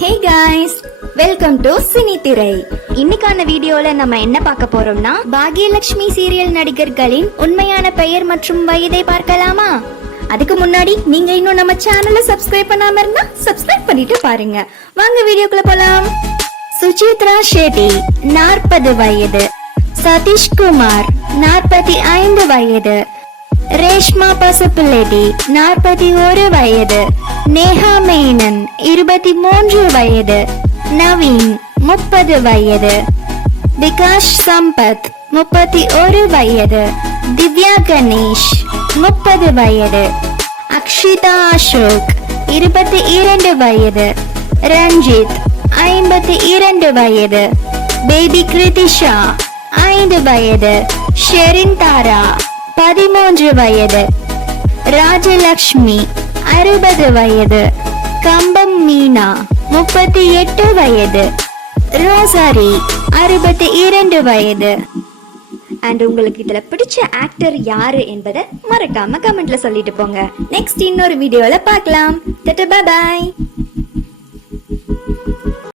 Hey guys, welcome to Cinithirai. இன்னைக்கான வீடியோல நம்ம என்ன பார்க்க போறோம்னா, பாக்யலட்சுமி சீரியல் நடிகர்களின் உண்மையான பெயர் மற்றும் வயதை பார்க்கலாமா? அதுக்கு முன்னாடி நீங்க இன்னும் நம்ம சேனலை சப்ஸ்கிரைப் பண்ணாம இருந்தா சப்ஸ்கிரைப் பண்ணிட்டு பாருங்க. வாங்க வீடியோக்குள்ள போலாம். சுசித்ரா ஷெட்டி 40 வயது, சதீஷ்குமார் 45 வயது, ரேஷ்மா பசுப்பிள்ளை 41 வயது, நேஹா மேனன் 23 வயது, நவீன் 30 வயது, விகாஷ் சம்பத் 31 வயது, திவ்யா கணேஷ் 30 வயது, அக்ஷிதா அசோக் 22 வயது, ரஞ்சித் 52 வயது, பேபி கிருத்திஷா 5 வயது, ஷெரின் தாரா 13 வயது, ராஜலக்ஷ்மி 60 வயது, கம்பம் மீனா 38 வயது, ரோசாரி 62 வயது. அண்ட் உங்களுக்கு இதுல பிடிச்ச ஆக்டர் யாரு என்பதை மறக்காம கமெண்ட்ல சொல்லிட்டு போங்க. நெக்ஸ்ட் இன்னொரு வீடியோல பார்க்கலாம். Tata, bye by.